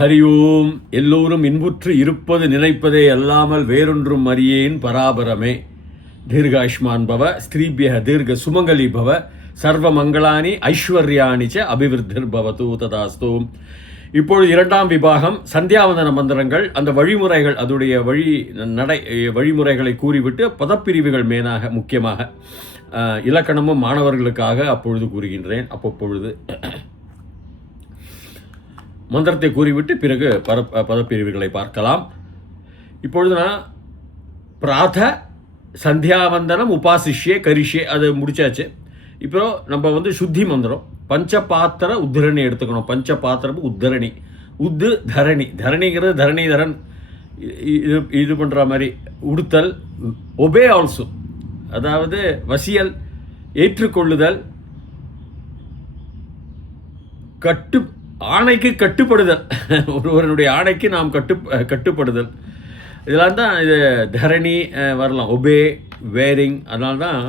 ஹரி ஓம். எல்லோரும் இன்புற்று இருப்பது நினைப்பதே அல்லாமல் வேறொன்றும் அறியேன் பராபரமே. தீர்காயுஷ்மான் பவ, ஸ்திரீபிய தீர்க்க சுமங்கலி பவ, சர்வ மங்களானி ஐஸ்வர்யாணி ச அபிவிருத்திர் பவது ததாஸ்து. இப்பொழுது இரண்டாம் விபாகம் சந்தியாவந்தன மந்திரங்கள், அந்த வழிமுறைகள், அதோடைய வழிமுறைகளை கூறிவிட்டு பதப்பிரிவுகள் மேலாக முக்கியமாக இலக்கணமும் மாணவர்களுக்காக அப்பொழுது கூறுகின்றேன். அப்பொழுது மந்திரத்தை கூறிவிட்டு பிறகு பதப்பிரிவுகளை பார்க்கலாம். இப்பொழுது நான் பிராத சந்தியாவந்தனம் உபாசிஷ்யே கரிஷ்யே அது முடிச்சாச்சு. இப்போ நம்ம சுத்தி மந்திரம் பஞ்சபாத்திர உத்தரணி எடுத்துக்கணும். பஞ்சபாத்திரம் உத்தரணி, தரணி, தரணிங்கிறது தரணிதரன் இது பண்ணுற மாதிரி உடுத்தல். ஒபே ஆல்சோ, அதாவது வசியல், ஏற்றுக்கொள்ளுதல், ஆணைக்கு கட்டுப்படுதல், ஒருவருடைய ஆணைக்கு நாம் கட்டுப்படுதல். இதெல்லாம் தான் இது தரணி வரலாம். ஒபே, வேரிங். அதனால தான்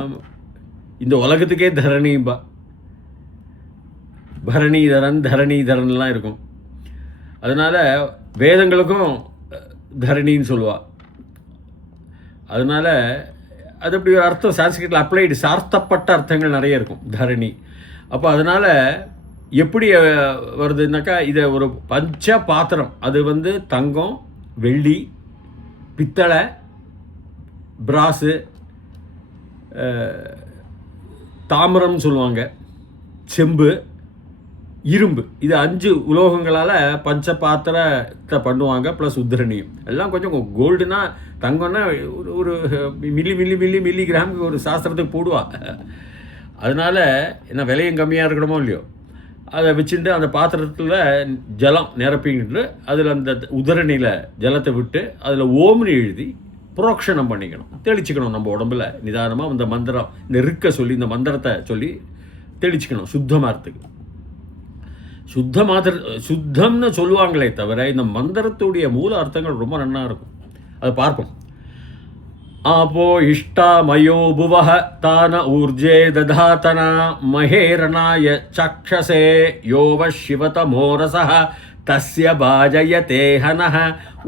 இந்த உலகத்துக்கே தரணிபா, தரணிதரன்லாம் இருக்கும். அதனால் வேதங்களுக்கும் தரணின்னு சொல்லுவாள். அதனால் அது அப்படி ஒரு அர்த்தம் சான்ஸ்கிரிட்டில் அப்ளைடு, சார்த்தப்பட்ட அர்த்தங்கள் நிறைய இருக்கும் தரணி. அப்போ அதனால் எப்படி வருதுன்னாக்கா, இதை ஒரு பஞ்ச பாத்திரம், அது தங்கம், வெள்ளி, பித்தளை, பிராஸு, தாமிரம்னு சொல்லுவாங்க, செம்பு, இரும்பு, இது 5 உலோகங்களால் பஞ்ச பாத்திரத்தை பண்ணுவாங்க. ப்ளஸ் உத்திரணியும் எல்லாம் கொஞ்சம் கோல்டுனா, தங்கம்னா ஒரு மில்லி கிராமுக்கு ஒரு சாஸ்திரத்துக்கு போடுவா. அதனால் என்ன விலையும் கம்மியாக இருக்கணுமோ இல்லையோ, அதை வச்சுட்டு அந்த பாத்திரத்தில் ஜலம் நிரப்பிக்கிட்டு அதில் அந்த உதரணியில் ஜலத்தை விட்டு அதில் ஓம்னு எழுதி புரோக்ஷணம் பண்ணிக்கணும், தெளிச்சுக்கணும். நம்ம உடம்புல நிதானமாக இந்த மந்திரம், இந்த இருக்க சொல்லி, இந்த மந்திரத்தை சொல்லி தெளிச்சுக்கணும் சுத்தமாகறதுக்கு. சுத்தம்னு சொல்லுவாங்களே தவிர இந்த மந்திரத்துடைய மூல அர்த்தங்கள் ரொம்ப நன்னா இருக்கும். அதை பார்ப்போம். ஆபோ இஷ்டா மயோ புவஹ தான ஊர்ஜே ததாதனா மஹேரணாய சக்ஷசே யோவ சிவதமோரசஹ தஸ்ய பாஜயதே ஹனஹ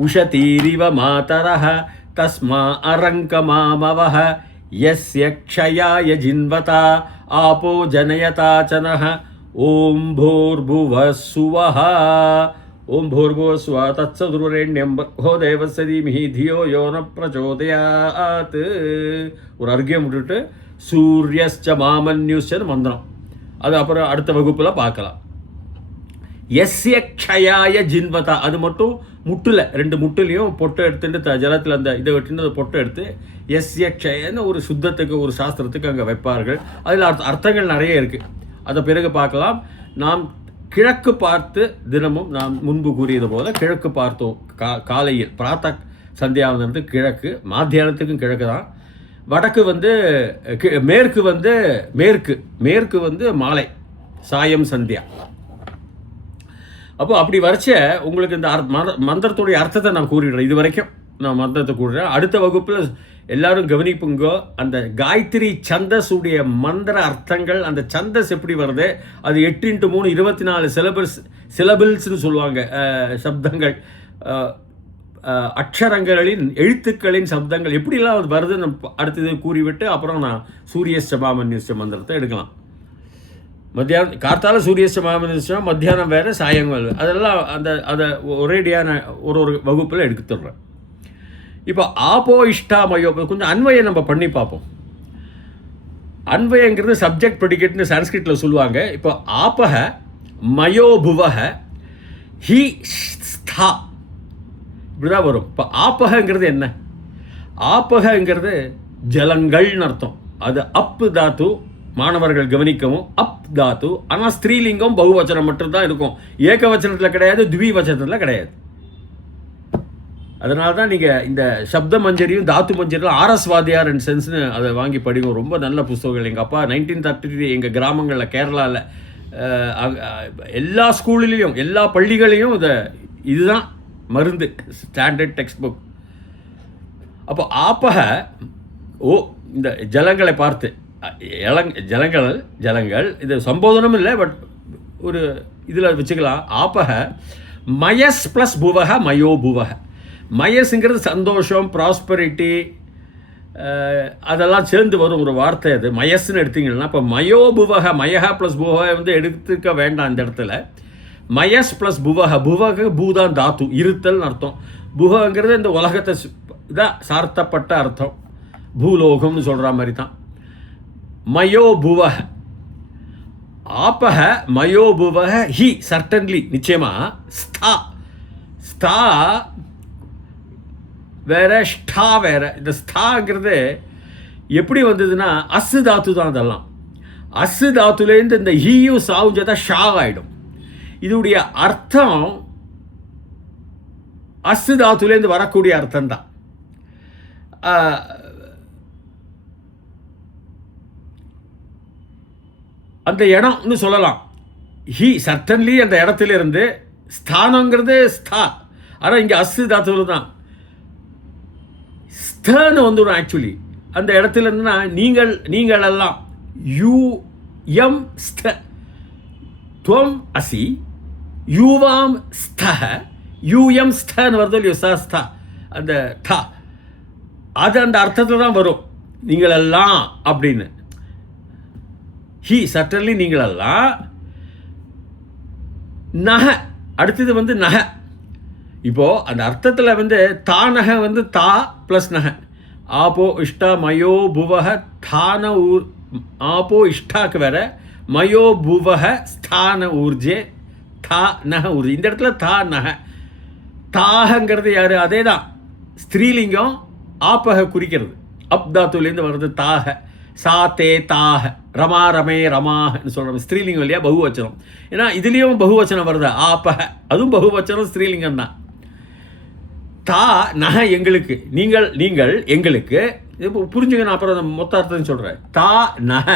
உஷதீரிவ மாதரஹ தஸ்மா அரங்கமாமவஹ யஸ்ய க்ஷயாய ஜின்வதா ஆபோ ஜனயதாச்சனஹ ஓம் பூர்புவः சுவஹ. ஓம் பூர்புவः சுவஹ தத்சதுர்வரேண்யம் பர்கோ தேவஸ்ய தீமஹி தியோ யோ ந பிரச்சோதயாத். ஒரு அர்க்கியம் விட்டுட்டு சூரியஸ்ச மாமன்யுஸ்சன்னு மந்திரம், அது அப்புறம் அடுத்த வகுப்பில் பார்க்கலாம். எஸ்ய க்ஷயாய ஜின்வதா, அது மட்டும் முட்டில் 2 முட்டுலையும் பொட்டை எடுத்துட்டு ஜலத்தில் அந்த இதை வெட்டினது பொட்டை எடுத்து எஸ்ய க்ஷயன்னு ஒரு சுத்தத்துக்கு, ஒரு சாஸ்திரத்துக்கு அங்கே வைப்பார்கள். அதில் அர்த்தங்கள் நிறைய இருக்குது. அதை பிறகு பார்க்கலாம். நாம் கிழக்கு பார்த்து தினமும் நாம் முன்பு கூறியது போல கிழக்கு பார்த்தோம். காலையில் பிராத்த சந்தியாவந்தனத்துக்கு கிழக்கு, மாத்தியானத்துக்கும் கிழக்கு தான். வடக்கு மேற்கு மாலை, சாயம் சந்தியா. அப்போ அப்படி வரைச்ச உங்களுக்கு இந்த மந்திரத்துடைய அர்த்தத்தை நான் கூறிடுறேன். இது வரைக்கும் நான் மந்திரத்தை கூறுறேன். அடுத்த வகுப்பில் எல்லாரும் கவனிப்புங்கோ. அந்த காயத்ரி சந்தஸுடைய மந்திர அர்த்தங்கள், அந்த சந்தஸ் எப்படி வருது, அது 8x3 24 சிலபிள்ஸ்னு சொல்லுவாங்க. சப்தங்கள், அக்ஷரங்களின் எழுத்துக்களின் சப்தங்கள் எப்படிலாம் அது வருதுன்னு அடுத்தது கூறிவிட்டு அப்புறம் நான் சூரியஸ்ச மாமன்யுஸ்ச மந்திரத்தை எடுக்கலாம். மத்தியானம் காத்தால சூரியஸ்ச மாமன்யுஸ்சம், மத்தியானம் வேறு, சாயங்காலம் வேறு. அதெல்லாம் அதை ஒரேடியான ஒரு வகுப்பில் எடுத்துடுறேன். இப்போ ஆபோ இஷ்டா மயோ, கொஞ்சம் அன்வயம் நம்ம பண்ணி பார்ப்போம். அன்வயங்கிறது சப்ஜெக்ட் ப்ரெடிகேட்னு சான்ஸ்கிரிட்டில் சொல்லுவாங்க. இப்போ ஆபஹ மயோ புவஹ ஹி ஸ்தா, இப்படிதான் வரும். இப்போ ஆபகங்கிறது என்ன? ஆபகங்கிறது ஜலங்கள்னு அர்த்தம். அது அப் தாத்து, மாணவர்கள் கவனிக்கவும், அப் தாத்து. ஆனால் ஸ்திரீலிங்கம் பகுவச்சனம் மட்டும்தான் இருக்கும், ஏகவச்சனத்தில் கிடையாது, த்விவச்சனத்தில் கிடையாது. அதனால தான் நீங்கள் இந்த சப்த மஞ்சரியும் தாத்து மஞ்சரியும் RS வாத்தியார் அண்ட் சென்ஸ்னு அதை வாங்கி படிங்க. ரொம்ப நல்ல புஸ்தகங்கள். எங்கள் அப்பா 1933 எங்கள் கிராமங்களில் கேரளாவில் எல்லா ஸ்கூல்லையும் எல்லா பள்ளிகளையும் இதுதான் மருந்து, ஸ்டாண்டர்ட் டெக்ஸ்ட் புக். அப்போ ஆப்பக இந்த ஜலங்களை பார்த்து, ஜலங்கள் இது சம்போதனம் இல்லை, பட் ஒரு இதில் வச்சுக்கலாம். ஆப்பக மயஸ் ப்ளஸ் புவக மயோ புவக. மயஸுங்கிறது சந்தோஷம், ப்ராஸ்பரிட்டி, அதெல்லாம் சேர்ந்து வரும் ஒரு வார்த்தை. அது மயஸ்ன்னு எடுத்தீங்கன்னா இப்போ மயோபுவக, மயஹா ப்ளஸ் புவக வந்து எடுத்துக்க வேண்டாம் இந்த இடத்துல. மயஸ் ப்ளஸ் புவக, புவக பூதான் தாத்து, இருத்தல்னு அர்த்தம். புவங்கிறது இந்த உலகத்தை இதான் சார்த்தப்பட்ட அர்த்தம், பூலோகம்னு சொல்கிற மாதிரி தான். மயோபுவக ஆபக மயோபுவக ஹி சர்டன்லி நிச்சயமாக. ஸ்தா ஸ்தா வேற, ஸ்டா வேற. இந்த ஸ்தாங்கிறது எப்படி வந்ததுன்னா அசு தாத்து தான். அதெல்லாம் அசு தாத்துலேருந்து இந்த ஹீயும் சாவும் சேர்த்தா ஷா ஆகிடும். இதோடைய அர்த்தம் அசு தாத்துலேருந்து வரக்கூடிய அர்த்தம் தான். அந்த இடம்னு சொல்லலாம். ஹி சர்டன்லி அந்த இடத்துல இருந்து, ஸ்தானங்கிறது ஸ்தா, ஆனால் இங்கே அசு தாத்துல தான் ஸ்தன்னு வந்துடும். ஆக்சுவலி அந்த இடத்துல இருந்துன்னா நீங்கள் எல்லாம் யூ எம் ஸ்த துவம் அசி யூவாம் ஸ்த யூஎம் ஸ்தன்னு வருதோ இல்லையோ, சஸ்தா அந்த தா, அது அந்த அர்த்தத்தில் தான் வரும். நீங்களெல்லாம் அப்படின்னு. ஹி சர்டன்லி நீங்களெல்லாம். நக அடுத்தது வந்து நக. இப்போது அந்த அர்த்தத்தில் வந்து தானக வந்து தா ப்ளஸ் நக. ஆப்போ இஷ்டா மயோ புவக தான ஊர். ஆப்போ இஷ்டாக்கு வேற, மயோ புவக ஸ்தான ஊர்ஜே தா நக ஊர்ஜி. இந்த இடத்துல தா நக. தாகங்கிறது யார்? அதே தான் ஸ்திரீலிங்கம், ஆப்பக குறிக்கிறது. அப் தாத்துலேருந்து வருது தாக. சா தே தாக, ரமா ரமே ரமான்னு சொல்கிறோம். ஸ்திரீலிங்கம் இல்லையா, பகுவச்சனம். ஏன்னா இதுலேயும் பகுவச்சனம் வருது, ஆப்பக, அதுவும் பகுவச்சனம், ஸ்திரீலிங்கம் தான். தா நக எங்களுக்கு, நீங்கள் எங்களுக்கு. இப்போ புரிஞ்சுங்க, நான் அப்புறம் மொத்த அர்த்தம் சொல்கிறேன். தா நக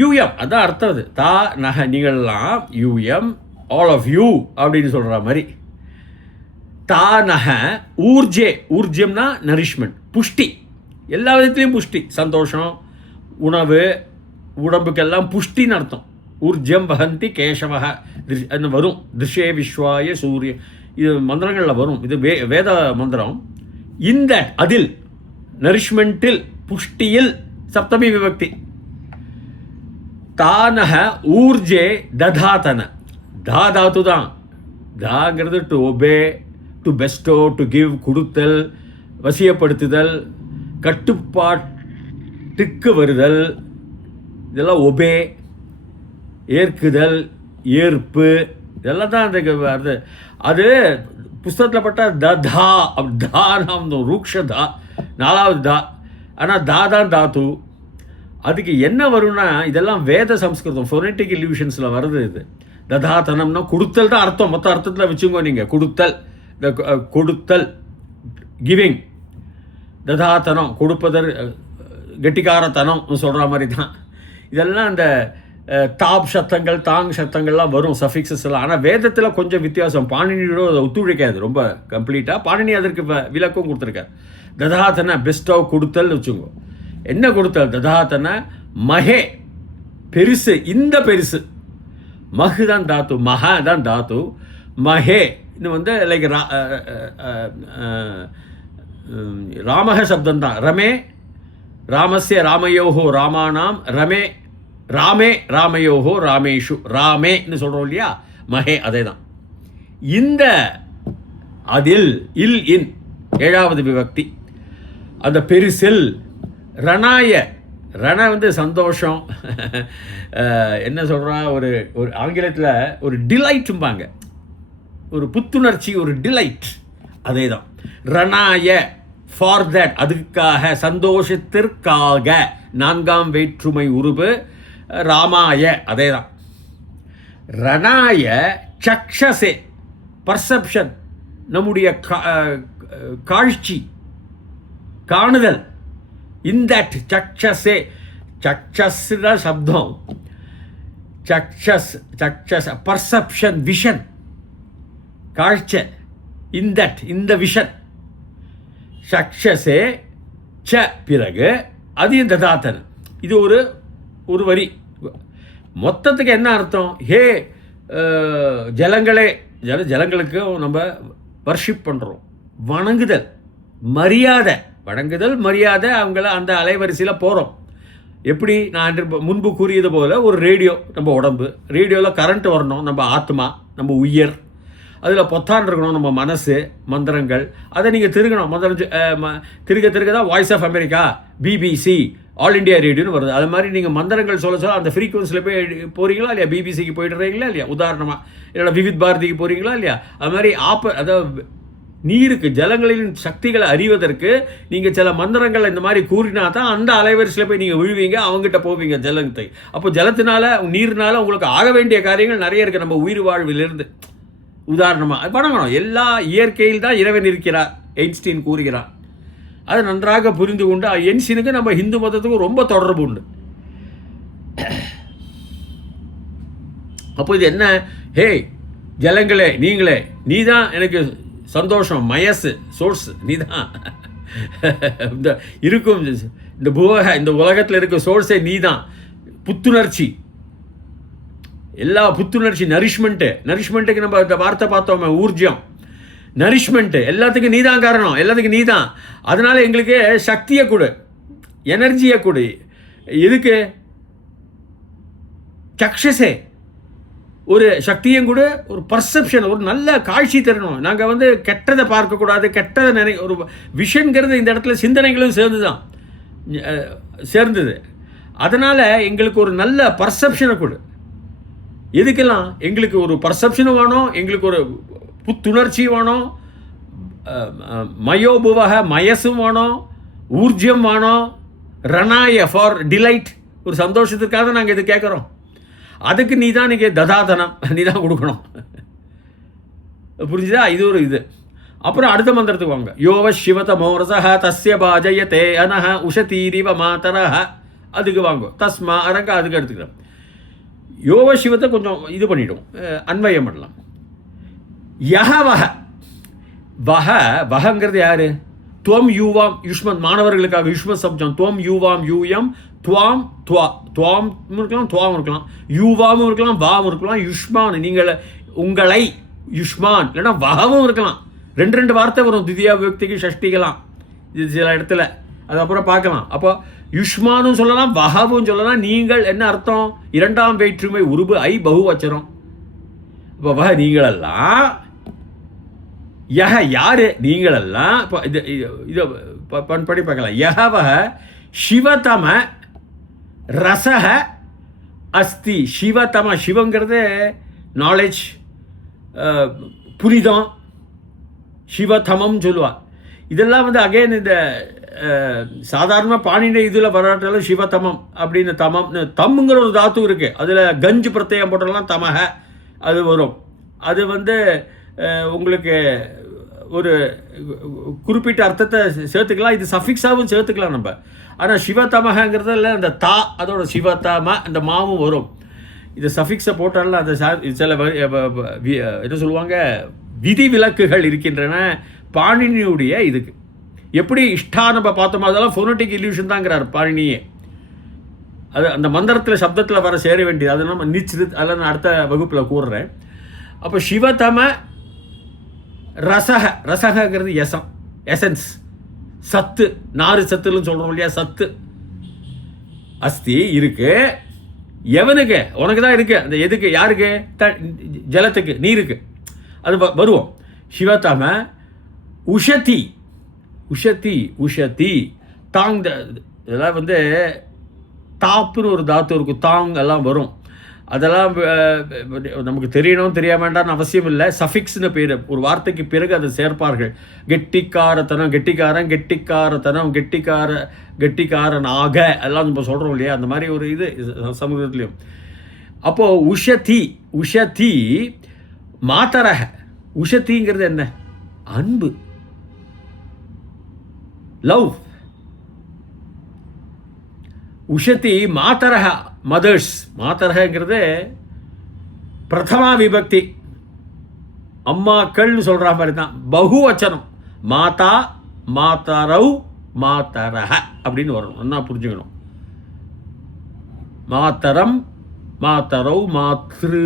யூஎம், அதான் அர்த்தம். அது தா நக நீங்கள்லாம், யூஎம் ஆல் ஆஃப் யூ அப்படின்னு சொல்கிற மாதிரி. தா நக ஊர்ஜே, ஊர்ஜியம்னா நரிஷ்மெண்ட், புஷ்டி, எல்லா விதத்துலேயும் புஷ்டி, சந்தோஷம், உணவு, உடம்புக்கெல்லாம் புஷ்டின்னு அர்த்தம். ஊர்ஜம் வகந்தி கேசவக வரும். திருஷே விஸ்வாய சூரிய, இது மந்திரங்களில் வரும். இது வேத மந்திரம். இந்த அதில் நரிஷ்மெண்ட்டில், புஷ்டியில், சப்தமி விபக்தி. தானக ஊர்ஜே ததாதன. தாதாத்து தான். தாங்கிறது to obey, to bestow, to give, கொடுத்தல், வசியப்படுத்துதல், கட்டுப்பாட்டுக்கு வருதல், இதெல்லாம் ஒபே, ஏற்குதல், ஏற்பு, இதெல்லாம் தான் அந்த அது புஸ்தகத்தில் பட்ட தா தானம் ரூக்ஷதா, 4வது தா. ஆனால் தான் தாத்து. அதுக்கு என்ன வரும்னா, இதெல்லாம் வேத சம்ஸ்கிருதம், ஃபோனெட்டிக் இல்யூஷன்ஸில் வருது. இது ததாத்தனம்னா கொடுத்தல் தான் அர்த்தம். மொத்த அர்த்தத்தில் வச்சுக்கோ நீங்கள். கொடுத்தல், கிவிங். ததாத்தனம் கொடுப்பதர், கெட்டிக்காரத்தனம் சொல்கிற மாதிரி தான். இதெல்லாம் அந்த தாப் சத்தங்கள், தாங் சத்தங்கள்லாம் வரும், சஃபிக்ஸஸ் எல்லாம். ஆனால் வேதத்தில் கொஞ்சம் வித்தியாசம். பாணினியோட அதை ஒத்துழைக்காது ரொம்ப கம்ப்ளீட்டாக. பாணினி அதற்கு விளக்கம் கொடுத்துருக்கார். ததாத்தன பெஸ்டோ கொடுத்தல்னு வச்சுக்கோ. என்ன கொடுத்தல்? ததாத்தன மகே, பெருசு, இந்த பெருசு. மஹு தான் தாத்து, மஹ தான் தாத்து. மஹே இன்னும் வந்து லைக் ராமக சப்தம் தான். ரமே ராமஸ்ய ராமயோஹோ ராமானாம் ரமே ராமே ராமயோஹோ ராமேஷு. ராமேன்னு சொல்கிறோம் இல்லையா, மகே, அதே தான். இந்த அதில் இல் இன் 7வது விபக்தி. அந்த பெருசில் ரணாய, ரண வந்து சந்தோஷம். என்ன சொல்கிறா, ஒரு ஆங்கிலத்தில் ஒரு டிலைட்டும்பாங்க, ஒரு புத்துணர்ச்சி, ஒரு டிலைட், அதே தான். ரணாய ஃபார் தட், அதுக்காக, சந்தோஷத்திற்காக, 4ஆம் வேற்றுமை உருவு. ராமாய, அதே தான். ரணாய சக்ஷசே, பர்செப்ஷன், நம்முடைய காட்சி, காணுதல். இந்த சக்ஷசே, சக்ஷஸ்ல சப்தம், சக்ஷஸ் பர்செப்ஷன், விஷன், காட்ச, இந்த விஷன். சக்ஷசே ச பிறகு அதையும் ததாத்தன. இது ஒரு வரி. மொத்தத்துக்கு என்ன அர்த்தம்? ஹே ஜலங்களே, ஜலங்களுக்கும் நம்ம வர்ஷிப் பண்ணுறோம். வணங்குதல் மரியாதை அவங்கள அந்த அலைவரிசையில் போகிறோம். எப்படி நான் முன்பு கூறியது போல் ஒரு ரேடியோ, நம்ம உடம்பு ரேடியோவில் கரண்ட் வரணும், நம்ம ஆத்மா, நம்ம உயிர், அதில் பொத்தான் இருக்கணும் நம்ம மனசு, மந்திரங்கள், அதை நீங்கள் திருகணும். திருக தான் voice of America, BBC, all India ரேடியோன்னு வருது. அது மாதிரி நீங்கள் மந்திரங்கள் சொல்ல அந்த ஃப்ரீக்வன்சியில் போய் போகிறீங்களா இல்லையா? பிபிசிக்கு போயிட்டுறீங்களா இல்லையா? உதாரணமாக இல்லைனா விவித் பாரதிக்கு போகிறீங்களா இல்லையா? அது மாதிரி அதாவது நீருக்கு ஜலங்களின் சக்திகளை அறிவதற்கு நீங்கள் சில மந்திரங்கள் இந்த மாதிரி கூறினா தான் அந்த அலைவரிசையில் போய் நீங்கள் விழுவீங்க, அவங்ககிட்ட போவீங்க ஜலத்தை. அப்போ ஜலத்தினால நீர்னால உங்களுக்கு ஆக வேண்டிய காரியங்கள் நிறைய இருக்குது நம்ம உயிர் வாழ்விலிருந்து. உதாரணமாக வணங்கணும். எல்லா இயற்கையில் தான் இறைவன் இருக்கிறார், ஐன்ஸ்டீன் கூறுகிறார். அதை நன்றாக புரிந்து கொண்டு ஐன்ஸ்டீனுக்கு நம்ம ஹிந்து மதத்துக்கும் ரொம்ப தொடர்பு உண்டு. அப்போ இது என்ன? ஹே ஜலங்களே, நீங்களே, நீ தான் எனக்கு சந்தோஷம், மயசு, சோர்ஸ் நீ தான். இந்த இருக்கும் இந்த உலகத்தில் இருக்க சோர்ஸே நீ தான். புத்துணர்ச்சி, எல்லா புத்துணர்ச்சி, நரிஷ்மெண்ட்டுக்கு நம்ம இந்த வார்த்தை பார்த்தோம், ஊர்ஜம், நரிஷ்மெண்ட்டு, எல்லாத்துக்கும் நீ தான் காரணம், எல்லாத்துக்கும் நீ தான். அதனால எங்களுக்கு சக்தியை கொடு, எனர்ஜியை கொடு. எதுக்கு? சக்ஷஸே ஒரு சக்தியும் கூட, ஒரு பர்செப்ஷன், ஒரு நல்ல காட்சி தரணும். நாங்கள் கெட்டதை பார்க்கக்கூடாது, கெட்டதை ஒரு விஷன்கிறது இந்த இடத்துல சிந்தனைகளும் சேர்ந்தது. அதனால் எங்களுக்கு ஒரு நல்ல பர்செப்ஷனை கொடு. எதுக்கெல்லாம்? எங்களுக்கு ஒரு பர்செப்ஷனும் வேணும், எங்களுக்கு ஒரு புத்துணர்ச்சி வேணும், மயோபுவக மயசும் வேணும், ஊர்ஜியம் வேணும், ரணாய ஃபார் டிலைட், ஒரு சந்தோஷத்துக்காக நாங்கள் இது கேட்குறோம். அதுக்கு நீ தான் நீங்கள் ததாதனம், நீ தான் கொடுக்கணும். புரிஞ்சுதா? இது ஒரு இது. அப்புறம் அடுத்த மந்திரத்துக்கு வாங்க. யோவ சிவத மோரசஹ தஸ்ய பாஜயதே அனஹ உஷதீரிவ மாதரஹ. அதுக்கு வாங்க. தஸ்மா அரங்க அதுக்கு எடுத்துக்கிறோம். யோவ சிவத்தை கொஞ்சம் இது பண்ணிவிடும், அன்வயம் பண்ணலாம். வஹங்கிறது யாரு? துவம் யூவாம், யுஷ்மத், மாணவர்களுக்காக யுஷ்மத் சப்ஜம். துவம் யூவாம் யூயம், துவாம் துவாம் இருக்கலாம், துவாம் இருக்கலாம், யூவாமும் இருக்கலாம், வாவும் இருக்கலாம், யுஷ்மான் நீங்கள் உங்களை, யுஷ்மான் இல்லைன்னா வகவும் இருக்கலாம். ரெண்டு வார்த்தை வரும் திவ்யா விபக்திக்கு, ஷஷ்டிக்கலாம். இது சில இடத்துல அது அப்புறம் பார்க்கலாம். அப்போ யுஷ்மானும் சொல்லலாம், வகவும் சொல்லலாம். நீங்கள் என்ன அர்த்தம்? இரண்டாம் வேற்றுமை உருபு ஐ பகுவச்சரம். இப்போ வஹ நீங்களெல்லாம், யஹ யாரு? நீங்களெல்லாம். இப்போ இது படி பார்க்கலாம். யஹவஹ சிவதம ரசஹ அஸ்தி. சிவதம, சிவங்கிறது நாலேஜ், புரிதம், சிவதமம் சொல்லுவாள். இதெல்லாம் அகைன் இந்த சாதாரண பாணினி இதில் வராட்டாலும் சிவதமம் அப்படின்னு தம்ங்கிற ஒரு தாத்து இருக்குது. அதில் கஞ்சு பிரத்யம் போட்டாலும் தமக அது வரும். அது உங்களுக்கு ஒரு குறிப்பிட்ட அர்த்தத்தை சேர்த்துக்கலாம். இது சஃபிக்ஸாகவும் சேர்த்துக்கலாம் நம்ம. ஆனால் சிவதமகங்கிறதுல அந்த தா, அதோட சிவதம அந்த மாவும் வரும். இது சஃபிக்ஸை போட்டாலும் அந்த சில என்ன சொல்லுவாங்க, விதி விலக்குகள் இருக்கின்றன பாணினியுடைய இதுக்கு. எப்படி இஷ்டா நம்ம பார்த்தோமோ அதெல்லாம் ஃபோனட்டிக் இல்யூஷன் தாங்கிறார் பாணினியே. அது அந்த மந்திரத்தில் சப்தத்தில் வர சேர வேண்டியது. அது நம்ம நிச்சித், அதில் நான் அடுத்த வகுப்பில் கூறுறேன். அப்போ சிவதம ரசக, ரசகங்கிறது எசன்ஸ், சத்து, நாறு சத்துன்னு சொல்கிறோம் இல்லையா, சத்து அஸ்தி இருக்கு. எவனுக்கு? உனக்கு தான் இருக்கு. அந்த எதுக்கு? யாருக்கு? ஜலத்துக்கு, நீருக்கு. அது வருவோம். சிவதம உஷதி, உஷதி உஷதி தாங். இதெல்லாம் தாப்புன்னு ஒரு தாத்து இருக்கும், தாங் எல்லாம் வரும். அதெல்லாம் நமக்கு தெரியணும் தெரிய வேண்டாம்னு அவசியம் இல்லை. சஃபிக்ஸ்னு பேர், ஒரு வார்த்தைக்கு பிறகு அதை சேர்ப்பார்கள். கெட்டிக்காரத்தனம், கெட்டிக்காரன், கெட்டிக்காரத்தனம், கெட்டிக்காரனாக எல்லாம் நம்ம சொல்கிறோம் இல்லையா, அந்த மாதிரி ஒரு இது சமூகத்துலேயும். அப்போது உஷதி, உஷதி மாத்தரக. உஷதிங்கிறது என்ன? அன்பு, லவ். உஷதி மாத்தரக, மதர்ஸ். மாத்தரகங்கிறது பிரதமா விபக்தி, அம்மாக்கள்னு சொல்கிற மாதிரி தான். பகுவச்சனம், மாதா, மாதரவ், மாத்தரக அப்படின்னு வரணும். நல்லா புரிஞ்சுக்கணும். மாத்தரம், மாத்தரவ், மாத்ரு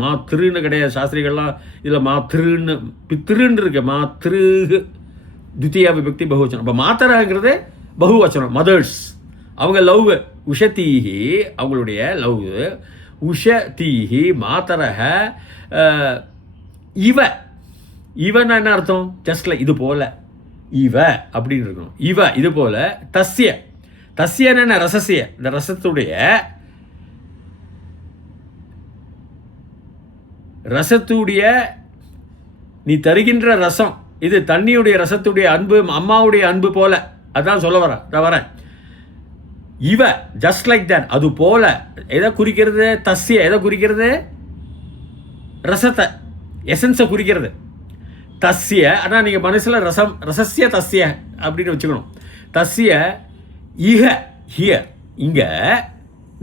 மாத்திருன்னு கிடையாது. சாஸ்திரிகள்லாம் இதில் மாத்திருன்னு பித்திருன்னு இருக்கு. மாத்திரு துத்தியா விபக்தி பகுவச்சனம். அப்போ மாத்தராங்கிறது பகுவச்சனம், மதர்ஸ். அவங்க லவ் உஷதீஹி, அவங்களுடைய லவ் உஷதீஹி மாத்தரக. இவ இவன் என்ன அர்த்தம்? ஜஸ்ட்ல இது போல, இவ அப்படின்னு இருக்கணும். இவ இது போல, தஸ்ய தஸ்யன்னு ரசசிய, இந்த ரசத்துடைய நீ தருகின்ற ரசம், இது தண்ணியுடைய ரசத்துடைய அன்பு, அம்மாவுடைய அன்பு போல. அதான் சொல்ல வரேன். இவ ஜஸ்ட் லைக் தட், அது போல. எதை குறிக்கிறது? தஸ்ய எதை குறிக்கிறது? ரசத்தை, எசன்ஸை குறிக்கிறது. தஸ்ய, ஆனால் நீங்கள் மனசில் ரசஸ்ய தஸ்ய அப்படின்னு வச்சுக்கணும். தஸ்ய இஹ, ஹியர், இங்கே,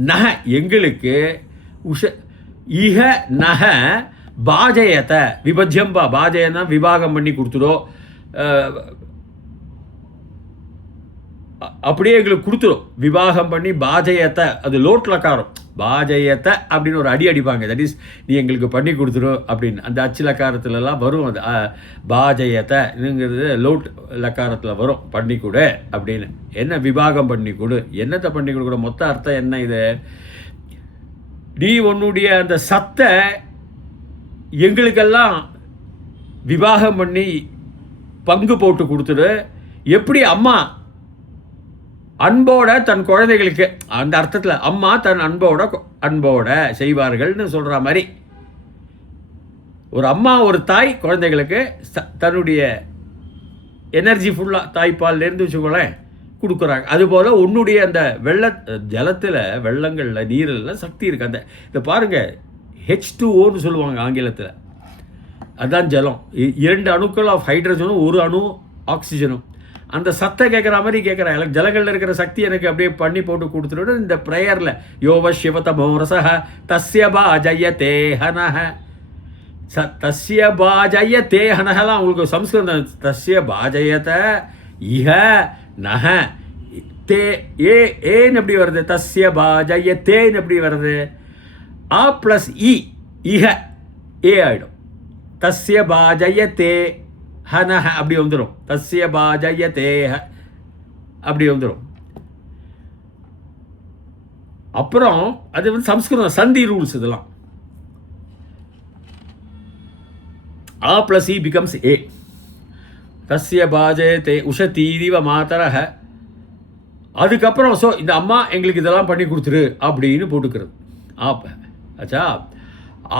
நக எங்களுக்கு, இஹ நக பாஜயத்தை விபஜ்யம்பா, பாஜயன்னா விபாகம் பண்ணி கொடுத்துடோ, அப்படியே எங்களுக்கு கொடுத்துரும். விவாகம் பண்ணி பாஜயத்தை, அது லோட்லக்காரம், பாஜயத்தை அப்படின்னு ஒரு அடிப்பாங்க. தட் இஸ் நீ எங்களுக்கு பண்ணி கொடுத்துரும் அப்படின்னு. அந்த அச்சு லக்காரத்துலலாம் வரும். அது பாஜயத்தைங்கிறது லோட் லக்காரத்தில் வரும். பண்ணி கொடு அப்படின்னு. என்ன விபாகம் பண்ணி கொடு, என்னத்தை பண்ணி கொடுக்குற? மொத்த அர்த்தம் என்ன? இது நீ உன்னுடைய அந்த சத்தை எங்களுக்கெல்லாம் விவாகம் பண்ணி பங்கு போட்டு கொடுத்துடு. எப்படி அம்மா அன்போட தன் குழந்தைகளுக்கு, அந்த அர்த்தத்தில் அம்மா தன் அன்போட செய்வார்கள்னு சொல்கிற மாதிரி, ஒரு அம்மா ஒரு தாய் குழந்தைகளுக்கு தன்னுடைய எனர்ஜி ஃபுல்லாக தாய்ப்பால்லேருந்து வச்சுக்கோங்களேன் கொடுக்குறாங்க. அதுபோல் உன்னுடைய அந்த ஜலத்தில், வெள்ளங்களில், நீரில் சக்தி இருக்குது. அந்த இதை பாருங்கள், H2Oன்னு சொல்லுவாங்க ஆங்கிலத்தில். அதுதான் ஜலம். 2 அணுக்கள் ஆஃப் ஹைட்ரஜனும் 1 அணு ஆக்சிஜனும். அந்த சத்தை கேட்குற மாதிரி கேட்குறேன். எனக்கு ஜலங்களில் இருக்கிற சக்தி எனக்கு அப்படியே பண்ணி போட்டு கொடுத்துட்டு இந்த ப்ரேயரில் யோவ சிவதமோரசஹ தஸ்ய பாஜயதே ஹனஹ, தஸ்ய பாஜயதே ஹனஹலாம் உங்களுக்கு சம்ஸ்கிருதம். தஸ்ய பாஜயத இஹ நஹ தே, ஏன்னு எப்படி வருது? தஸ்ய பாஜயத்தேன்னு எப்படி வருது? ஆ ப்ளஸ் இ, இஹ ஏ ஆகிடும். தஸ்ய பாஜயத்தே ஹனஹ அப்படி வந்துடும். தஸ்ய பாஜயதேஹ அப்படி வந்துடும். அப்புறம் அது வந்து சம்ஸ்கிருதம் சந்தி ரூல்ஸ். இதெல்லாம் ஆ ப்ளஸ் இ பிகம்ஸ் ஏ. தஸ்ய பாஜயதே உஷதீரிவ மாதரஹ. அதுக்கப்புறம் ஸோ இந்த அம்மா எங்களுக்கு இதெல்லாம் பண்ணி கொடுத்துரு அப்படின்னு போட்டுக்கிறது. ஆப்ப ஆச்சா.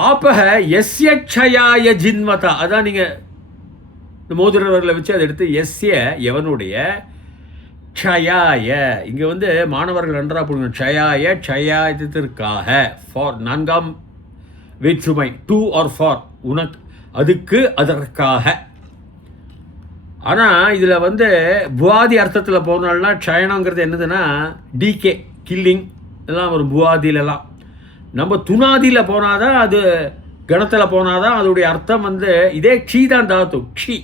ஆப்பக எஸ்ய க்ஷயாய ஜின்வதா. அதான் நீங்கள் மோதிரவர்களை வச்சு அதை எடுத்து எஸ்ய எவனுடைய, க்ஷயாய இங்கே வந்து மாணவர்கள் நன்றாக போடுங்க. க்ஷயாய க்ஷயாயத்திற்காக, ஃபார் 4ஆம் வேற்றுமை, டு ஆர் ஃபார், உனக்கு, அதுக்கு, அதற்காக. ஆனால் இதில் வந்து புவாதி அர்த்தத்தில் போனால்னா க்ஷயனங்கிறது என்னதுன்னா டிகே, கில்லிங் எல்லாம் ஒரு புவாதியிலலாம். நம்ம துணாதியில் போனால் தான், அது கணத்தில் போனால் தான் அதோடைய அர்த்தம் வந்து இதே க்ஷி தான் தாத்து, க்ஷி.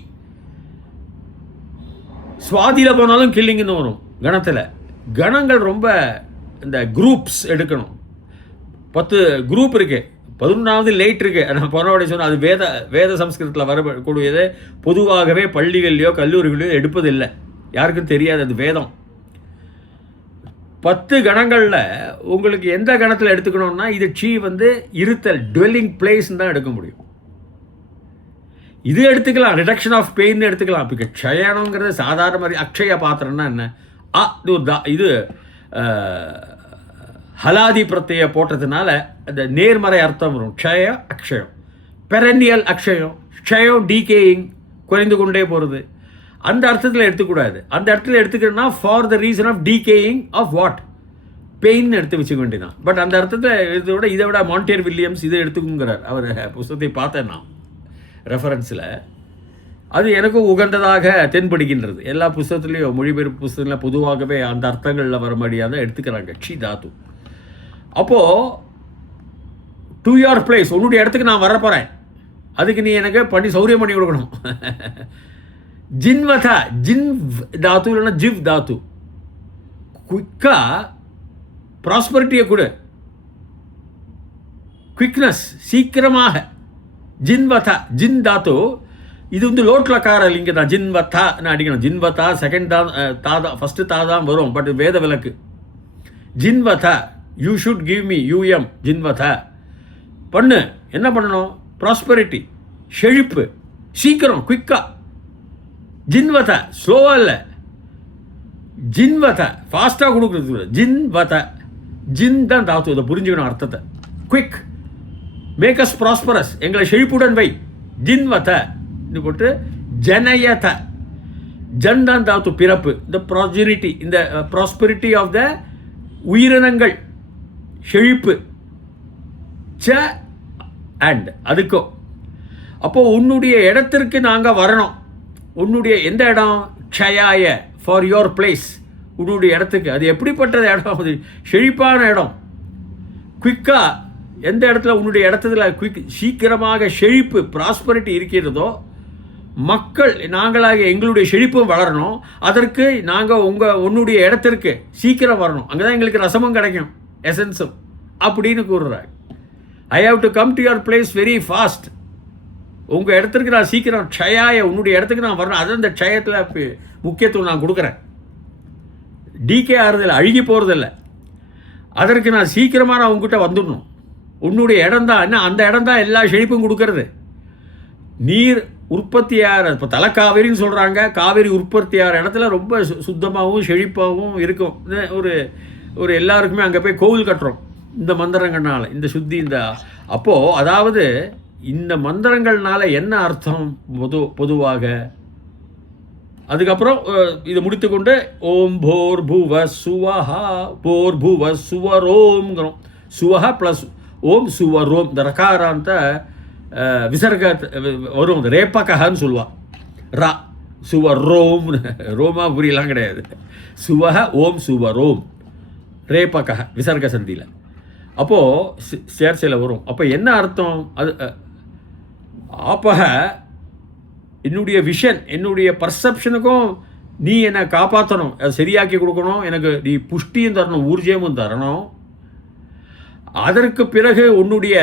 சுவாதியில் போனாலும் கில்லிங்னு வரும் கணத்தில். கணங்கள் ரொம்ப இந்த குரூப்ஸ் எடுக்கணும். 10 குரூப் இருக்குது, 11வது லேட் இருக்குது. நான் போனவடைய சொன்னால் அது வேத சம்ஸ்கிருதத்தில் வரக்கூடியது. பொதுவாகவே பள்ளிகள்லையோ கல்லூரிகளையோ எடுப்பதில்லை, யாருக்கும் தெரியாது, அது வேதம். 10 கணங்களில் உங்களுக்கு எந்த கணத்தில் எடுத்துக்கணும்னா இது ஷீ வந்து இருத்தல், டுவெல்லிங் பிளேஸ்ன்னு தான் எடுக்க முடியும். இது எடுத்துக்கலாம், ரிடக்ஷன் ஆஃப் பெயின் எடுத்துக்கலாம். இப்போ க்ஷயனங்கிறது சாதாரண மாதிரி. அக்ஷய பாத்திரம்னா என்ன? இது ஹலாதி பிரத்ய போட்டதுனால அந்த நேர்மறை அர்த்தம் வரும். க்ஷய அக்ஷயம், பெரன்னியல் அக்ஷயம், க்ஷயம் டீகேயிங், குறைந்து கொண்டே போகிறது. அந்த அர்த்தத்தில் எடுத்துக்கூடாது. அந்த இடத்துல எடுத்துக்கணும்னா for the reason of decaying of what, pain எடுத்து வச்சுக்க வேண்டியதான். பட் அந்த அர்த்தத்தில் இதை விட மாண்டேர் வில்லியம்ஸ் இதை எடுத்துக்குங்கிறார். அவர் புத்தகத்தை பார்த்தேன் நான் ரெஃபரன்ஸில். அது எனக்கும் உகந்ததாக தென்படுகின்றது. எல்லா புஸ்தகத்துலேயும், மொழிபெயர்ப்பு புஸ்தகங்களில் பொதுவாகவே அந்த அர்த்தங்களில் வர மாதிரியாக தான் எடுத்துக்கிறாங்க க்ஷி தாத்து. அப்போது டு யுவர் பிளேஸ், உன்னுடைய இடத்துக்கு நான் வரப்போகிறேன், அதுக்கு நீ எனக்கு பண்ணி சௌரியம் பண்ணி கொடுக்கணும். ஜின்வதா, ஜின் தாத்து இல்லைன்னா ஜிவ் தாத்து, குயிக்காக ப்ராஸ்பரிட்டியை கொடு. குவிக்னஸ், சீக்கிரமாக. ஜின்வத, ஜின் தாத்து, இது வந்து லோட்லக்கார லிங்க தான். ஜின்வத்தான்னு அடிக்கணும். ஜின்வத்தா செகண்ட் தான், தாதா ஃபஸ்ட்டு தாதான் வரும், பட் வேத விலக்கு. ஜின்வத, யூ ஷுட் கிவ் மீ யூஎம் ஜின்வத. பண்ணு. என்ன பண்ணணும்? ப்ராஸ்பெரிட்டி, செழிப்பு, சீக்கிரம், குயிக்கா. ஜின்வத, ஸ்லோவாக இல்லை, ஜின்வத, ஃபாஸ்ட்டாக கொடுக்குறது. ஜின்வத, ஜின் தான் தாத்து. இதை புரிஞ்சுக்கணும் அர்த்தத்தை. குவிக், மேக் அஸ் ப்ராஸ்பரஸ், எங்களை செழிப்புடன் வை. ஜின்வத போட்டு ஜனயத, ஜன் தான் தாத்து, பிறப்பு. இந்த ப்ராஜெரிட்டி, இந்த ப்ராஸ்பெரிட்டி ஆஃப் த உயிரினங்கள், செழிப்பு. ச அண்ட் அதுக்கோ. அப்போ உன்னுடைய இடத்திற்கு நாங்கள் வரணும். உன்னுடைய எந்த இடம்? க்ஷயாய, ஃபார் யுவர் பிளேஸ், உன்னுடைய இடத்துக்கு. அது எப்படிப்பட்ட இடம்? அது செழிப்பான இடம். குயிக்காக எந்த இடத்துல உன்னுடைய இடத்துல குயிக், சீக்கிரமாக செழிப்பு, ப்ராஸ்பரிட்டி இருக்கிறதோ, மக்கள் நாங்களாக எங்களுடைய செழிப்பும் வளரணும். அதற்கு நாங்கள் உன்னுடைய இடத்திற்கு சீக்கிரம் வரணும். அங்கே தான் எங்களுக்கு ரசமும் கிடைக்கும், எசன்ஸும் அப்படின்னு கூறுறாங்க. I have to come to your place very fast. உங்கள் இடத்துக்கு நான் சீக்கிரம், க்ஷயாய, உன்னுடைய இடத்துக்கு நான் வரணும். அது அந்த க்ஷயத்தில் முக்கியத்துவம் நான் கொடுக்குறேன். டிகே ஆறுதில்லை, அழுகி போகிறதில்ல. அதற்கு நான் சீக்கிரமாக நான் உங்ககிட்ட வந்துடணும். உன்னுடைய இடம் தான் என்ன, அந்த இடம் தான் எல்லா செழிப்பும் கொடுக்கறது. நீர் உற்பத்தியாகிற, இப்போ தலைக்காவேரின்னு சொல்கிறாங்க, காவேரி உற்பத்தியாகிற இடத்துல ரொம்ப சுத்தமாகவும் செழிப்பாகவும் இருக்கும். ஒரு எல்லாருக்குமே அங்கே போய் கோவில் கட்டுறோம் இந்த மந்திரங்கள்னால, இந்த சுத்தி. இந்த அப்போது அதாவது இந்த மந்திரங்கள்னால என்ன அர்த்தம் பொதுவாக? அதுக்கப்புறம் இதை முடித்துக்கொண்டு ஓம் போர் பூவ சுவஹா, போர் பூவ சுவரோம்ங்கிறோம். சுவஹா ப்ளஸ் ஓம் சுவரோம். இந்த ரகாராந்த விசர்க வரும், ரேப்பகன்னு சொல்லுவாள். ரா சுவரோம், ரோமா புரியலாம் கிடையாது. சுவஹ ஓம் சுவரோம், ரேப்பக விசர்க சந்தியில். அப்போது சேர்ச்சையில் வரும். அப்போ என்ன அர்த்தம்? அது ஆப்பக, என்னுடைய விஷன், என்னுடைய பர்செப்ஷனுக்கும் நீ என்னை காப்பாற்றணும், அதை சரியாக்கி கொடுக்கணும். எனக்கு நீ புஷ்டியும் தரணும், ஊர்ஜியமும் தரணும். அதற்கு பிறகு உன்னுடைய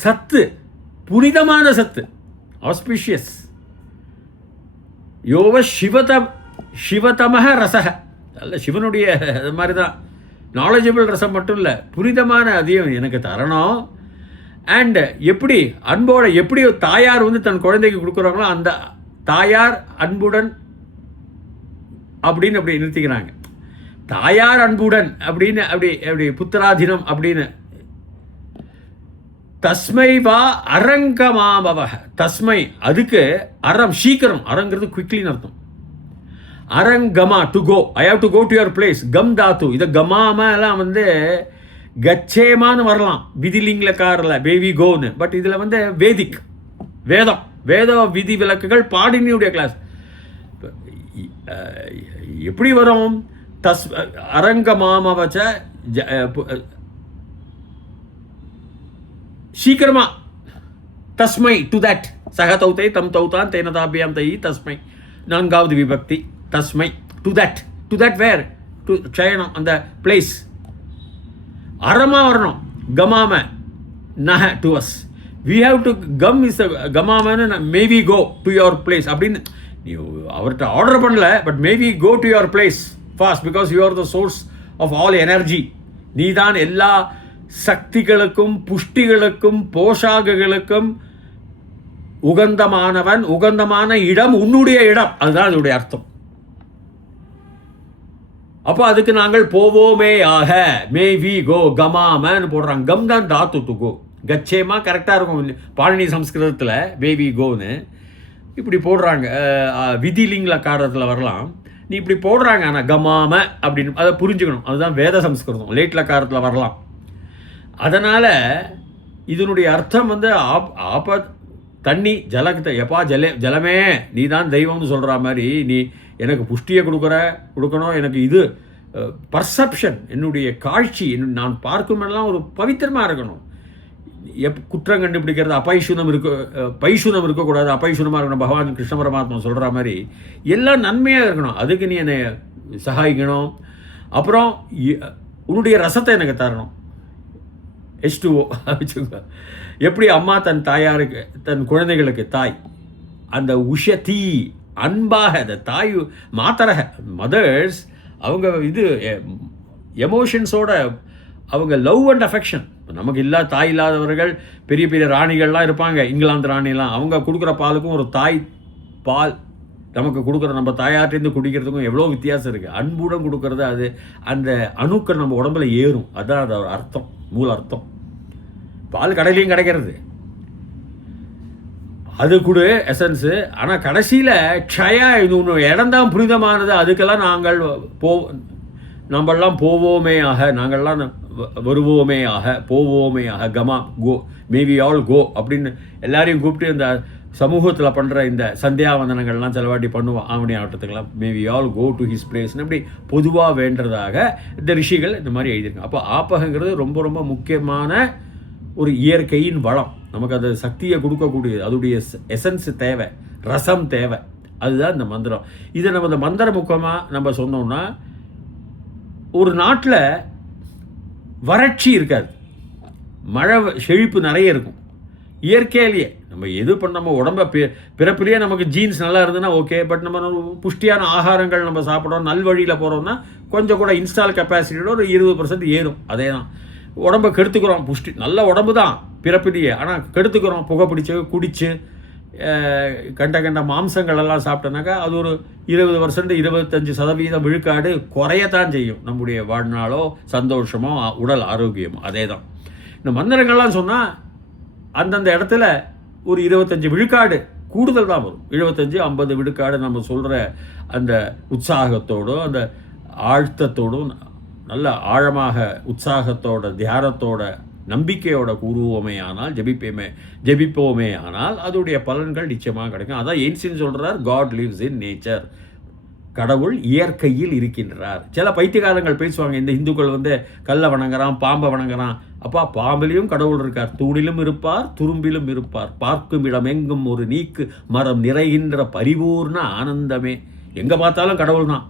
சத்து, புனிதமான சத்து, ஆஸ்பிஷியஸ். யோவ சிவதமக ரசக, அல்ல சிவனுடைய அது மாதிரி தான். நாலேஜபிள் ரசம் மட்டும் இல்லை, புனிதமான அதையும் எனக்கு தரணும். அண்ட் எப்படி அன்போட, எப்படி தாயார் வந்து தன் குழந்தைக்கு கொடுக்குறாங்களோ அந்த தாயார் அன்புடன் அப்படின்னு அப்படி நிறுத்திக்கிறாங்க. தாயார் அன்புடன் அப்படின்னு அப்படி புத்திராதீனம் அப்படின்னு. தஸ்மை வா அரங்கமாபவ, தஸ்மை அதுக்கு அறம், சீக்கிரம். அரங்கிறது குவிக்லின்னு அர்த்தம். அரங்கமா, to go. I have to go to your place. கம் தாத்து, இதை கமாமெல்லாம் வந்து கச்சேமான்னு வரலாம், விதிலிங்கில் காரில் பேவி கோன்னு. பட் இதில் வந்து வேதிக், வேதம், வேத விதி விலக்குகள் பாடினியுடைய கிளாஸ். எப்படி வரும்? அரங்கமாமவச்ச சீக்கிரமா. தஸ்மை, டு தட். சக தௌத்தை தம் தௌதான் தேன தாபியாம் தை, தஸ்மை நான்காவது விபக்தி. தஸ்மை, to that. To that where? To சயனம், அந்த பிளேஸ். அறமா வரணும். கமாம நஹ to us. We have to come is கமாமன்னு maybe go to your place அப்படின்னு நீ அவர்கிட்ட ஆர்டர் பண்ணல. But maybe go to your place fast, because you are the source of all energy. நீ தான் எல்லா சக்திகளுக்கும் புஷ்டிகளுக்கும் போஷாக்குகளுக்கும் உகந்தமானவன். உகந்தமான இடம் உன்னுடைய இடம், அதுதான் அதனுடைய அர்த்தம். அப்போ அதுக்கு நாங்கள் போவோமே ஆக, மே வி கோ, கமாமன்னு போடுறாங்க. கம் தான் தாத்து, டு கோ. கச்சேமா கரெக்டாக இருக்கும் பாணினி சம்ஸ்கிருதத்தில், மே வி கோன்னு இப்படி போடுறாங்க. விதிலிங்கில் காரத்தில் வரலாம், நீ இப்படி போடுறாங்க. ஆனால் கமாம அப்படின்னு அதை புரிஞ்சுக்கணும். அதுதான் வேத சம்ஸ்கிருதம். லேட்டில் காரத்தில் வரலாம். அதனால் இதனுடைய அர்த்தம் வந்து தண்ணி, ஜலத்தை, எப்பா ஜலமே நீ தான் தெய்வம்னு சொல்கிற மாதிரி, நீ எனக்கு புஷ்டியை கொடுக்கணும். எனக்கு இது பர்செப்ஷன், என்னுடைய காட்சி, நான் பார்க்குமெல்லாம் ஒரு பவித்திரமாக இருக்கணும். குற்றம் கண்டுபிடிக்கிறது, பைசுனம் இருக்கக்கூடாது, அப்பைசுனமாக இருக்கணும். பகவான் கிருஷ்ண பரமாத்மா சொல்கிற மாதிரி எல்லாம் நன்மையாக இருக்கணும். அதுக்கு நீ என்னை சகாயிக்கணும். அப்புறம் உன்னுடைய ரசத்தை எனக்கு தரணும். H2O வச்சுக்கோங்க. எப்படி அம்மா தன் தாயாருக்கு தன் குழந்தைகளுக்கு தாய் அந்த உஷதி அன்பாக அந்த தாய் மாத்தரக மதர்ஸ் அவங்க இது எமோஷன்ஸோட அவங்க லவ் அண்ட் அஃபெக்ஷன். நமக்கு தாய் இல்லாதவர்கள் பெரிய பெரிய ராணிகள்லாம் இருப்பாங்க, இங்கிலாந்து ராணிலாம். அவங்க கொடுக்குற பாலுக்கும் ஒரு தாய் பால் நமக்கு கொடுக்குற நம்ம தாயார்ட்டேருந்து குடிக்கிறதுக்கும் எவ்வளோ வித்தியாசம் இருக்குது. அன்புடன் கொடுக்கறது அது அந்த அணுக்கள் நம்ம உடம்புல ஏறும். அதுதான் அது அர்த்தம், மூல அர்த்தம். பால் கடையிலையும் கிடைக்கிறது, அது கூட எசன்ஸு. ஆனால் கடைசியில் க்ஷயா இது ஒன்று இடம்தான் புனிதமானது, அதுக்கெல்லாம் நாங்கள் நம்மெல்லாம் போவோமே ஆக, நாங்கள்லாம் வருவோமே ஆக, போவோமே ஆக, கமா கோ மேவி ஆல் கோ அப்படின்னு எல்லாரையும் கூப்பிட்டு இந்த சமூகத்தில் பண்ணுற இந்த சந்தியாவந்தனங்கள்லாம் செலவாட்டி பண்ணுவோம். ஆவணி ஆட்டத்துக்கெல்லாம் மேவி ஆல் கோ டு ஹிஸ் பிளேஸ்னு அப்படி பொதுவாக வேண்டதாக இந்த ரிஷிகள் இந்த மாதிரி எழுதியிருக்காங்க. அப்போ ஆப்பகங்கிறது ரொம்ப ரொம்ப முக்கியமான ஒரு இயற்கையின் வளம். நமக்கு அது சக்தியை கொடுக்கக்கூடியது, அதோடைய எசன்ஸ் தேவை, ரசம் தேவை. அதுதான் இந்த மந்திரம். இதை நம்ம இந்த மந்திர முக்கமாக நம்ம சொன்னோம்னா ஒரு நாட்டில் வறட்சி இருக்காது, மழை செழிப்பு நிறைய இருக்கும். இயற்கையிலேயே நம்ம எது பண்ண நம்ம உடம்பை பிறப்பிலேயே நமக்கு ஜீன்ஸ் நல்லா இருந்ததுன்னா ஓகே. பட் நம்ம புஷ்டியான ஆகாரங்கள் நம்ம சாப்பிட்றோம், நல்வழியில் போகிறோம்னா கொஞ்சம் கூட இன்ஸ்டால் கெப்பாசிட்டியோட ஒரு 20% ஏறும். அதே தான் உடம்பை கெடுத்துக்கிறோம். புஷ்டி நல்ல உடம்பு தான் பிறப்பிலேயே, ஆனால் கெடுத்துக்கிறோம். புகை பிடிச்சி குடித்து கண்ட மாம்சங்கள் எல்லாம் சாப்பிட்டோன்னாக்கா அது ஒரு 20% 25% விழுக்காடு குறையத்தான் செய்யும் நம்முடைய வாழ்நாளோ சந்தோஷமோ உடல் ஆரோக்கியமோ. அதே தான் இந்த மந்திரங்கள்லாம் சொன்னால் அந்தந்த இடத்துல ஒரு 25 விழுக்காடு கூடுதல் தான் வரும். 75-50 விழுக்காடு நம்ம சொல்கிற அந்த உற்சாகத்தோடும் அந்த ஆழ்த்தத்தோடும் நல்ல ஆழமாக உற்சாகத்தோட தியானத்தோட நம்பிக்கையோட கூறுவோமே ஆனால் ஜெபிப்போமே ஆனால் அதோடைய பலன்கள் நிச்சயமாக கிடைக்கும். அதான் ஏன்சியன் சொல்கிறார், காட் லிவ்ஸ் இன் நேச்சர். கடவுள் இயற்கையில் இருக்கின்றார். சில பைத்தியகாரங்கள் பேசுவாங்க, இந்த இந்துக்கள் கல்லை வணங்குறான், பாம்பை வணங்குறான். அப்பா, பாம்பிலையும் கடவுள் இருக்கார், தூணிலும் இருப்பார், துரும்பிலும் இருப்பார், பார்க்கும் இடம் எங்கும் ஒரு நீக்கு மரம் நிறைகின்ற பரிபூர்ண ஆனந்தமே. எங்கே பார்த்தாலும் கடவுள் தான்,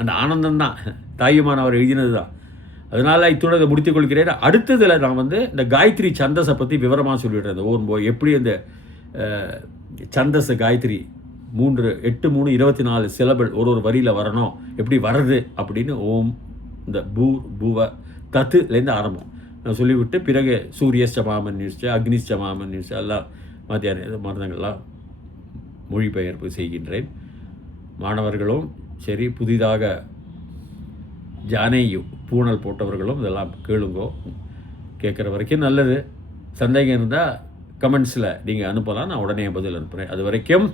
அந்த ஆனந்தம் தான். தாயுமான் அவர் எழுதினது தான். அதனால் இத்துடன் இதை முடித்துக் கொள்கிறேன். அடுத்ததில் நான் இந்த காயத்ரி சந்தஸை பற்றி விவரமாக சொல்லிடுறேன். எப்படி அந்த சந்தஸ் காயத்ரி 3 8 3 24 சிலபிள் ஒரு வரியில் வரணும், எப்படி வர்றது அப்படின்னு ஓம் இந்த பூவ தத்துலேருந்து ஆரம்பம் நான் சொல்லிவிட்டு பிறகு சூரியஸ்டமாமன் நியூஸ், அக்னிஸ்டமாமன் நியூஸ் எல்லாம் மத்தியான மருந்தங்கள்லாம் மொழிபெயர்ப்பு செய்கின்றேன். மாணவர்களும் சரி, புதிதாக ஜானேயும் பூணல் போட்டவர்களும் இதெல்லாம் கேளுங்கோ. கேட்குற வரைக்கும் நல்லது. சந்தேகம் இருந்தால் கமெண்ட்ஸில் நீங்கள் அனுப்பலாம், நான் உடனே பதில் அனுப்புகிறேன். அது வரைக்கும்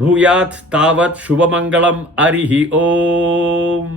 பூயாத் தாவத் சுபமங்கலம். ஹரிஹி ஓம்.